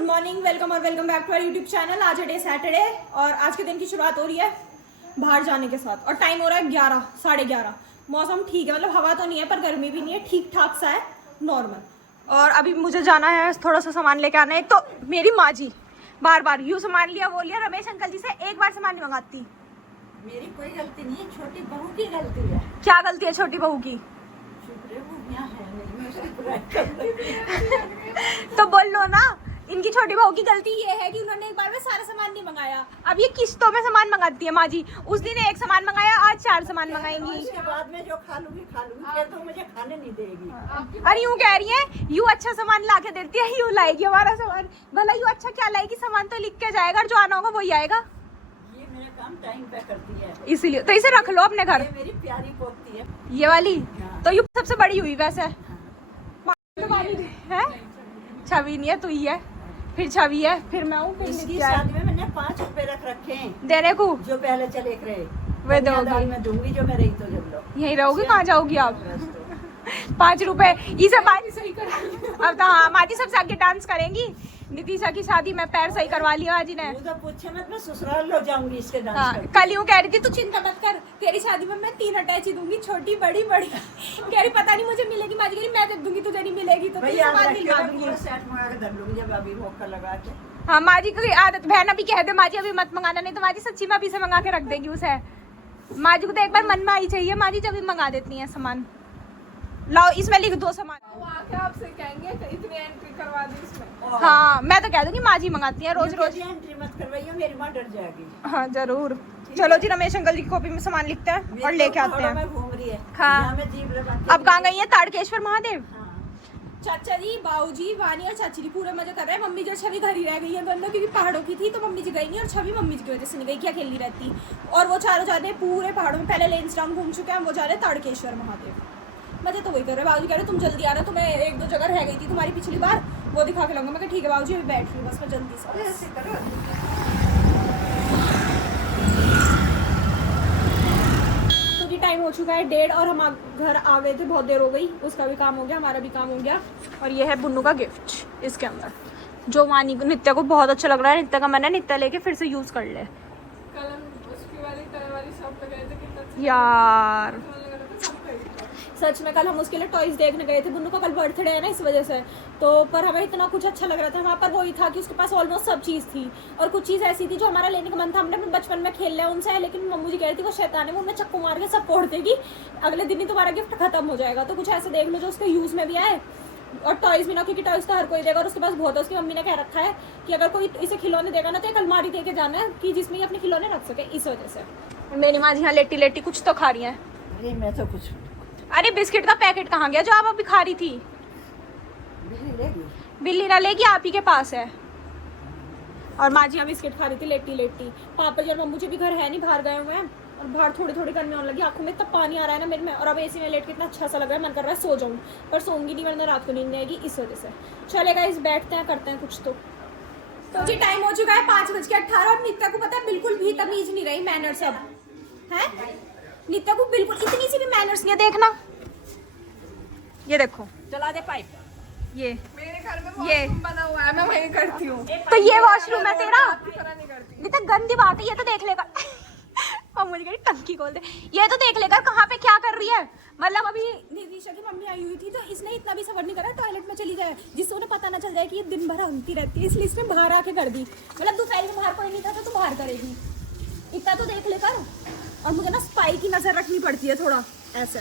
Good morning, welcome और welcome back to our YouTube channel. आज है डे सैटरडे और आज के दिन की शुरुआत हो रही है बाहर जाने के साथ और टाइम हो रहा है 11, 11:30। मौसम ठीक है, मतलब हवा तो नहीं है पर गर्मी भी नहीं है, ठीक ठाक सा है, नॉर्मल। और अभी मुझे जाना है थोड़ा सा सामान लेके आना है। एक तो मेरी माँ जी बार बार यूँ सामान लिया वो लिया, रमेश अंकल जी से एक बार सामान नहीं मंगाती। मेरी कोई गलती नहीं है, छोटी बहू की गलती है। क्या गलती है छोटी बहू की? तो बोल लो ना, इनकी छोटी बहू की गलती ये है कि उन्होंने एक बार में सारा सामान नहीं मंगाया। अब ये किस्तों में सामान मंगाती है माँ जी। उस दिन एक सामान मंगाया, आज 4 सामान मंगाएंगी। उसके बाद में जो खा लूंगी फिर तो मुझे खाने नहीं देगी। अरे यूँ कह रही है, यूँ अच्छा सामान ला के देती है, यूँ लाएगी हमारा सामान। भला यूँ अच्छा क्या लाएगी, सामान तो लिख के जाएगा और जो आना होगा वही आएगा। ये मेरा काम टाइम पे करती है, इसीलिए तो इसे रख लो अपने घर। ये मेरी प्यारी पोती है ये वाली हाँ। तो यू सबसे बड़ी हुई वैसे है। छवि नहीं है, तू ही है, फिर छवि है, फिर मैं हूँ, फिर इसकी शादी में मैंने 5 रुपए रख रखे हैं देने को। जो पहले चले रहे वे दोगी, मैं दूंगी जो मैं रही तो जब लो यही रहोगी। कहाँ जाओगी आप? 5 रुपए इसे सही कर। अब तो हाँ माँ जी सबसे आगे डांस करेंगी। नितिशा की शादी में पैर सही करवा लिया माँ जी ने। तो पूछे मत, मैं ससुराल लो जाऊंगी इसके डांस हाँ, करके। कल यूँ कह रही थी तू चिंता मत कर, तेरी शादी में मैं 3 अटैची दूंगी, छोटी बड़ी बड़ी। कह रही पता नहीं मुझे मिलेगी, माँ जी कह रही मैं दे दूंगी, तुझे नहीं मिलेगी तो भाई तुझे याद बाद रखिए, दिलवा मैं दूंगी। पूरा सेट मंगा के धर लूंगी जब अभी मौका लगा के। हाँ माँ जी की आदत, बहन अभी कह दे माँ जी अभी मत मंगाना, नहीं तो माँ जी सच्ची में अभी से मंगा के रख देगी उसे। माँ जी को तो एक बार मन में आई चाहिए, माँ जी जब भी मंगा देती है सामान। लाओ इसमें लिख दो सामान। आपसे कहेंगे इतनी एंट्री करवा दी इसमें। हाँ मैं तो कह दूंगी माँ जी मंगाती है रोज रोज। एंट्री मत करवाइए, मेरी माँ डर जाएगी। हाँ जरूर। चलो जी रमेश अंकल जी की कॉपी में सामान लिखते हैं और लेके आते हैं। घूम रही है हाँ। मैं जीभ लगाती अब कहाँ गई है? ताड़केश्वर महादेव। हाँ। चाचा जी, बाऊजी, वानी और चाची जी पूरे मजे कर रहे हैं। मम्मी जो छवि घर ही रह गई है दोनों, क्योंकि पहाड़ों की थी तो मम्मी जी गई नहीं और छवि मम्मी जी की वजह से नहीं गई, क्या अकेली रहती। और वो चारों जा रहे हैं पूरे पहाड़ों में, पहले लेंसडाउन घूम चुके हैं, वो जा रहे हैं ताड़केश्वर महादेव। मजे तो वही कर रहे हैं। बाबूजी कह रहे तुम जल्दी आ रहे, तुम्हें 1-2 जगह रह गई थी तुम्हारी पिछली बार, वो दिखा के लाऊंगा। मैं कहा ठीक है बाबूजी अभी बैठ रही हूँ बस, मैं जल्दी से। ऐसे करो। तो जी टाइम हो चुका है 1:30 और हम घर आ गए थे, बहुत देर हो गई। उसका भी काम हो गया, हमारा भी काम हो गया। और ये है बुन्नू का गिफ्ट इसके अंदर, जो वानी को नित्या को बहुत अच्छा लग रहा है। नित्या का मैंने नित्या लेके फिर से यूज़ कर ले कलम उसकी वाली कलर वाली शॉप पे गए थे, कितना अच्छा यार। लग रहा था, सब खरीद लिया। सच में कल हम उसके लिए टॉयज देखने गए थे, बुन्नू का कल बर्थडे है ना इस वजह से, तो पर हमें इतना कुछ अच्छा लग रहा था वहाँ पर। वही था कि उसके पास ऑलमोस्ट सब चीज़ थी और कुछ चीज़ ऐसी थी जो हमारा लेने का मन था, हमने अपने बचपन में खेल लिया उनसे, लेकिन मम्मू जी कह रही थी वो शैतान है, वो उन्हें चक्कू मार के सब फोड़ देगी, अगले दिन ही तुम्हारा गिफ्ट खत्म हो जाएगा। तो कुछ ऐसे देख लो जो उसके यूज़ में भी आए और टॉयज भी ना, क्योंकि टॉयज तो हर कोई देगा और उसके पास बहुत है। उसकी मम्मी ने कह रखा है कि अगर कोई इसे खिलौने देगा ना तो एक अलमारी दे के जाना है कि जिसमें ये अपने खिलौने रख सके, इस वजह से। मेरी माँ जी यहाँ लेटी लेटी कुछ तो खा रही है। अरे मैं तो कुछ अरे बिस्किट का पैकेट कहाँ गया जो आप अभी खा रही थी? बिल्ली लेगी। बिल्ली ना लेगी, आप ही के पास है। और माँ जी यहाँ बिस्किट खा रही थी लेटी लेटी। पापा जी और मम्मू जी भी घर है नहीं, बाहर गए हुए हैं और बाहर थोड़ी थोड़ी गर्मी होने लगी, आंखों में इतना पानी आ रहा है ना मेरे में। और अब एसी में लेट के इतना अच्छा सा लग रहा है, मन कर रहा है सो जाऊँ, पर सोऊंगी नहीं वरना रात को नींद नहीं आएगी, इस वजह से। चलेगा इस बैठते हैं करते हैं कुछ। तो जी टाइम हो चुका है 5:18 और नित्या को पता है बिल्कुल भी तमीज नहीं रही, मैनर्स अब है। नित्या को बिल्कुल इतनी सी भी मैनर्स नहीं है। देखना ये देखो, चला दे पाइप। ये मेरे घर में ये वॉशरूम बना हुआ है, मैं वहीं करती हूँ। तो ये वॉशरूम है तेरा? आपकी तरह नहीं करती। नहीं तो गंदी बात है, ये तो देख लेगा। और मुझे कह रही टंकी खोल दे, ये तो देख लेगा कहाँ पे क्या कर रही है। मतलब अभी नितिशा की मम्मी आई हुई थी तो इसने इतना भी सबर नहीं करा टॉयलेट में चली जाए, जिससे उन्हें पता ना चल जाए कि ये दिन भर अंती रहती है, इसलिए इसने बाहर आके कर दी। मतलब दोपहर में बाहर कोई नहीं था तो तू बाहर करेगी, इतना तो देख लेकर। और मुझे ना स्पाई की नजर रखनी पड़ती है थोड़ा ऐसे।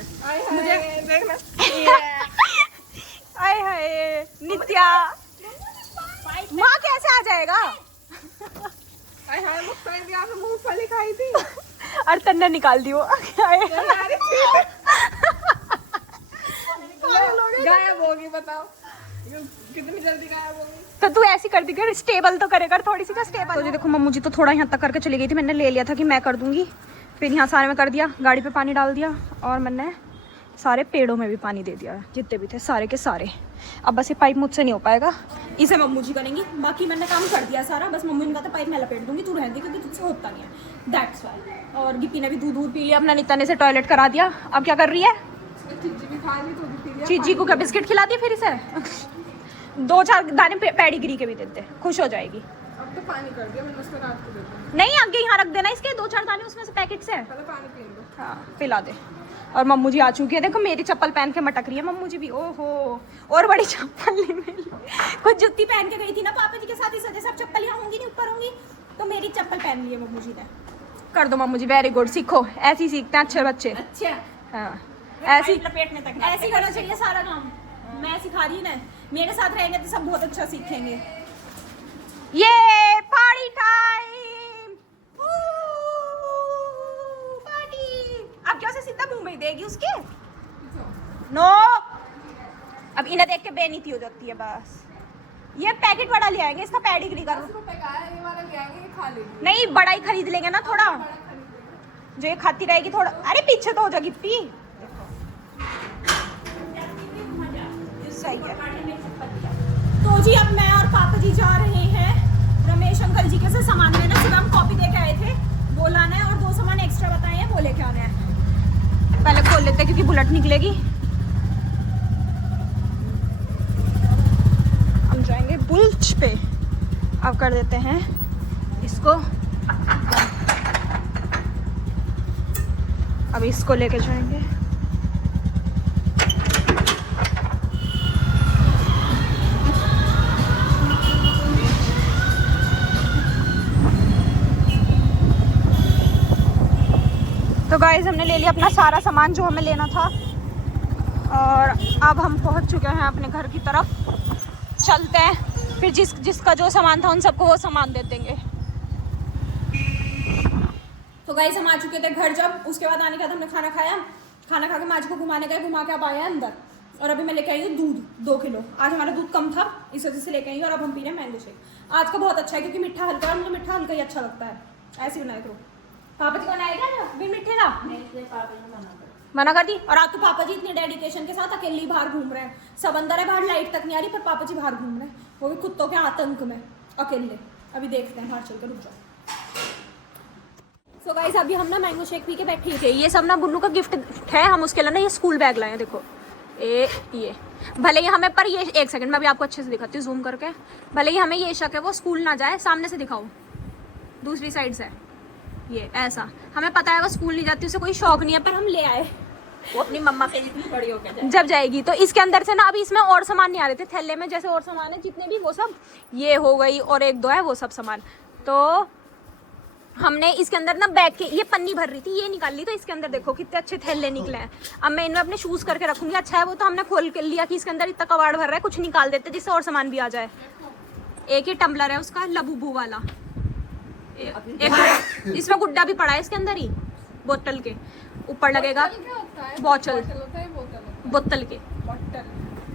मुझे देखना आए हाय नित्या, माँ कैसे आ जाएगा? आय हाय मुख्तार भी आपने मूंगफली खाई थी। और तन्ने निकाल दी वो। गायब होगी, बताओ कितनी जल्दी गायब होगी। तो तू ऐसी कर दी कर, स्टेबल तो करेगा थोड़ी सी, स्टेबल। तो जी देखो मम्मू जी तो थोड़ा यहाँ तक करके चली गई थी, मैंने ले लिया था कि मैं कर दूंगी, फिर यहाँ सारे में कर दिया, गाड़ी पे पानी डाल दिया और मैंने सारे पेड़ों में भी पानी दे दिया, जितने भी थे सारे के सारे। अब बस ये पाइप मुझसे नहीं हो पाएगा, इसे मम्मू जी करेंगी, बाकी मैंने काम कर दिया सारा। बस मम्मी ने कहा था पाइप मैं लपेट दूंगी, तू रहने दे क्योंकि तुझसे होता नहीं है, दैट्स वाई। और गिप्पी ने भी दूध पी लिया अपना, नित्या ने से टॉयलेट करा दिया। अब क्या कर रही है? चिज्जी भी खा ली, तो भी पी लिया। चीजी को क्या बिस्किट खिला दिया फिर इसे? 2-4 दाने पेडिग्री के भी देते, खुश हो जाएगी। अब तो पानी कर दिया मैंने, उसको रात को देता हूँ। नहीं आगे यहाँ रख देना इसके 2-4 दाने उसमें से पैकेट से। पहले पानी पी लो। हाँ पिला दे। और मम्मू जी आ चुकी है, देखो मेरी चप्पल पहन के मटक रही है मम्मू जी भी। ओहो, और बड़ी चप्पल नहीं मिली। कुछ जुत्ती पहन के गई थी ना पापा जी के साथ, इस वजह से अब चप्पल यहाँ होंगी नहीं, ऊपर होंगी, तो मेरी चप्पल पहन ली है मम्मू जी ने। कर दो मम्मू जी, वेरी गुड, सीखो, ऐसे ही सीखते हैं अच्छे बच्चे। अच्छा हाँ ऐसी लपेटने तक ऐसे करना चाहिए सारा काम। मैं सिखा रही ना, मेरे साथ रहेंगे तो सब बहुत अच्छा सीखेंगे। ये पार्टी टाइम, पार्टी। अब क्या से सीधा मुंह में देगी उसके? नो, अब इन्हें देख के बेनीती हो जाती है बस। ये पैकेट बड़ा ले आएंगे, इसका पेडिग्री करो। 10 रुपए का है, ये वाला ले आएंगे, ये खा लेंगे। नहीं बड़ा ही खरीद लेंगे ना थोड़ा, जो ये खाती रहेगी थोड़ा। अरे पीछे तो हो जा गिप्पी। सही है। तो जी अब मैं और पापा जी जा रहे हैं रमेश अंकल जी के से सामान लेना। सुबह हम कॉपी दे के आए थे, वो लाना है, और 2 सामान एक्स्ट्रा बताए हैं, वो लेके आना है। पहले खोल लेते हैं क्योंकि बुलेट निकलेगी। हम जाएंगे बुल्च पे। अब कर देते हैं इसको, अब इसको लेके जाएंगे। तो गाइस हमने ले लिया अपना सारा सामान जो हमें लेना था, और अब हम पहुंच चुके हैं अपने घर की तरफ। चलते हैं, फिर जिसका जो सामान था उन सबको वो सामान दे देंगे। तो गाइस हम आ चुके थे घर। जब उसके बाद आने के बाद हमने खाना खाया, खाना खा के माँ जी को घुमाने गए, घुमा के अब आए अंदर। और अभी मैं लेके आई हूँ दूध 2 किलो। आज हमारा दूध कम था, इस वजह से लेके आई हूँ। और अब हम पी रहे हैं मैंगो शेक। आज का बहुत अच्छा है क्योंकि मीठा हल्का है, मुझे मीठा हल्का ही अच्छा लगता है। ऐसे बनाया करो। पापा जी को बनाएगा ना बिन मीठे का? मना कर दी। और आज तो पापा जी इतने डेडिकेशन के साथ अकेले बाहर घूम रहे हैं। सब अंदर है, बाहर लाइट तक नहीं आ रही, पर पापा जी बाहर घूम रहे हैं, वो भी कुत्तों के आतंक में अकेले। अभी देखते हैं, बाहर चल कर, रुक जाओ। सो गाइस अभी हम ना मैंगो शेक पी के बैठे थे। ये सब ना गुन्नू का गिफ्ट है, हम उसके लिए ना ये स्कूल बैग लाए हैं। देखो ये भले ही हमें, पर ये 1 सेकंड में अभी आपको अच्छे से दिखाती हूँ जूम करके। भले ही हमें ये शक है वो स्कूल ना जाए, सामने से दिखाओ, दूसरी साइड से, ये ऐसा हमें पता है वो स्कूल नहीं जाती, उसे कोई शौक नहीं है, पर हम ले आए। वो अपनी मम्मा के जितनी बड़ी हो गया जब जाएगी तो इसके अंदर से ना, अभी इसमें और सामान नहीं आ रहे थे थैले में, जैसे और सामान है जितने भी वो सब ये हो गई, और 1-2 है वो सब सामान। तो हमने इसके अंदर ना बैग के ये पन्नी भर रही थी, ये निकाल ली, तो इसके अंदर देखो कितने अच्छे थैले निकले हैं। अब मैं इनमें अपने शूज करके रखूंगी। अच्छा है वो तो हमने खोल के लिया कि इसके अंदर इतना कबाड़ भर रहा है, कुछ निकाल देते जिससे और सामान भी आ जाए। एक ही टम्बलर है उसका लबूबू वाला, एक इसमें गुड्डा भी पड़ा है इसके अंदर ही, बोतल के ऊपर लगेगा, बोतल के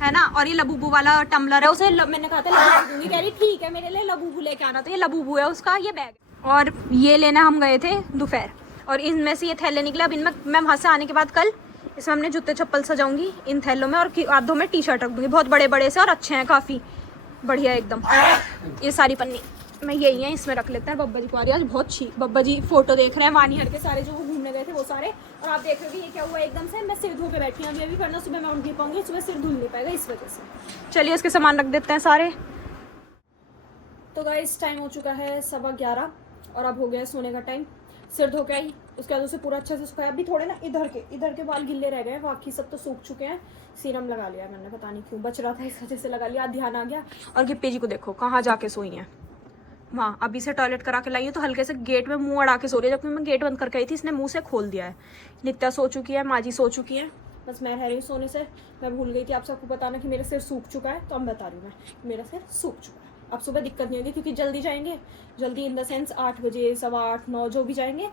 है ना। और ये लबूबू वाला टम्बलर है, उसे मैंने कहा था लबूबू दूंगी, कह रही ठीक है मेरे लिए लबूबू लेके आना। तो ये लबूबू है उसका ये बैग। और ये लेना हम गए थे दोपहर, और इनमें से ये थैले निकले। अब इनमें मैं वहाँ से आने के बाद कल इसमें हमने जूते चप्पल सजाऊंगी इन थैलों में, और आधों में टी-शर्ट रख दूंगी, बहुत बड़े बड़े से और अच्छे हैं काफ़ी बढ़िया एकदम। ये सारी पन्नी मैं यही है, इसमें रख लेते हैं। बब्बा जी को आ रही है आज बहुत छी, बब्बा जी फोटो देख रहे हैं वानीहर के सारे जो वो घूमने गए थे वो सारे। और आप देख रहे हो ये क्या हुआ एकदम से, मैं सिर धो के बैठी हूँ अभी अभी, वरना सुबह मैं उठ नहीं पाऊंगी, सुबह सिर धुल नहीं पाएगा इस वजह से। चलिए उसके सामान रख देते हैं सारे। तो गाइस टाइम हो चुका है 11:15 और अब हो गया सोने का टाइम। सिर धो के आई, उसके बाद उसे पूरा अच्छे से सुखाया। अभी थोड़े ना इधर के बाल गिल्ले रह गए, बाकी सब तो सूख चुके हैं। सीरम लगा लिया मैंने, पता नहीं क्यों बच रहा था इस वजह से लगा लिया, ध्यान आ गया। और गिप्पी जी को देखो कहाँ जाके सोई हैं वहाँ। अभी से टॉयलेट करा के लाई हूँ तो हल्के से गेट में मुंह अड़ा के सो रही है, जबकि मैं गेट बंद करके आई थी, इसने मुंह से खोल दिया है। नित्या सो चुकी है, माँ जी सो चुकी है, बस मैं रह रही हूँ सोने से। मैं भूल गई थी आप सबको बताना कि मेरा सिर सूख चुका है, तो अब बता रही हूँ मैं, मेरा सिर सूख चुका है। अब सुबह दिक्कत नहीं होगी क्योंकि जल्दी जाएंगे, जल्दी इन द सेंस 8 बजे 8:15 9 जो भी जाएंगे।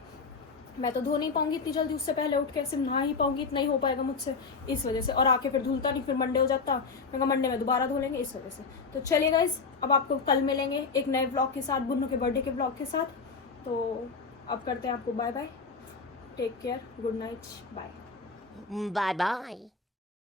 मैं तो धो नहीं पाऊंगी इतनी जल्दी, उससे पहले उठ के सिर्फ नहा ही पाऊंगी, इतना ही हो पाएगा मुझसे इस वजह से। और आके फिर धुलता नहीं, फिर मंडे हो जाता, मैं कहा मंडे में दोबारा धो लेंगे इस वजह से। तो चलिए गाइस अब आपको कल मिलेंगे एक नए ब्लॉग के साथ, बुन्नू के बर्थडे के ब्लॉग के साथ। तो अब करते हैं आपको bye bye, take care, good night, bye bye bye.